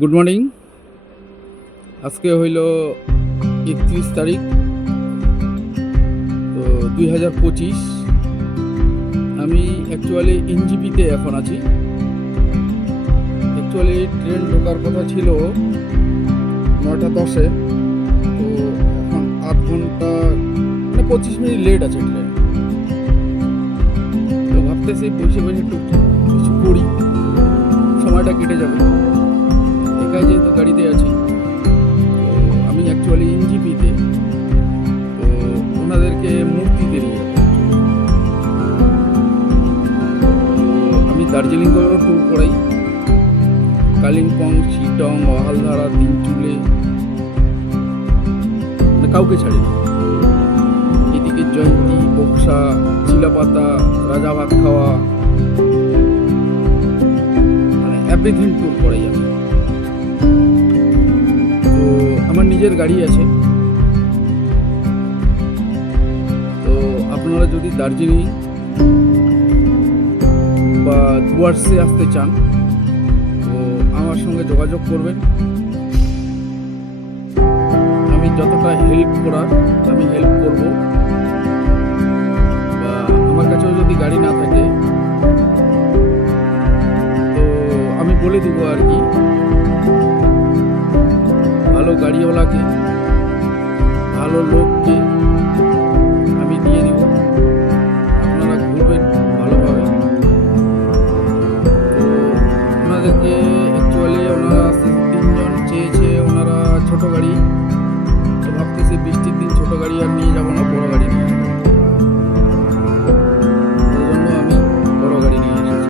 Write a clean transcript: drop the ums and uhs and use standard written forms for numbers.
Good morning. আজকে হইল 31 তারিখ, তো 2025। আমি অ্যাকচুয়ালি এনজিপিতে এখন আছি। অ্যাকচুয়ালি ট্রেন ঢোকার কথা ছিল 9:10-এ, তো এখন 8 ঘন্টা 25 মিনিট লেট আছে ট্রেন। তো ভাবতেছি বসে বসে একটু কিছু করি, সময়টা কেটে যাবে। একাই যেহেতু গাড়িতে আছি, তো আমি অ্যাকচুয়ালি এনজিপিতে, তো ওনাদেরকে মূর্তিতে নিয়ে যাবো। তো আমি দার্জিলিং করেও ট্যুর করাই, কালিম্পং, শিলং, ওয়ালধারা, তিনচুলে, মানে কাউকে ছাড়ি না। এদিকে জয়ন্তী, বক্সা, চিলাপাতা, রাজাভাত খাওয়া, মানে এভরিথিং ট্যুর করাই আমি। তো আমার নিজের গাড়ি আছে। তো আপনারা যদি দার্জিলিং বা ডুয়ার্সে আসতে চান, তো আমার সঙ্গে যোগাযোগ করবেন। আমি যতটা হেল্প করার আমি হেল্প করব। বা আমার কাছেও যদি গাড়ি না থাকে, তো আমি বলে দিব আর কি, ভালো গাড়িওয়ালাকে, ভালো লোককে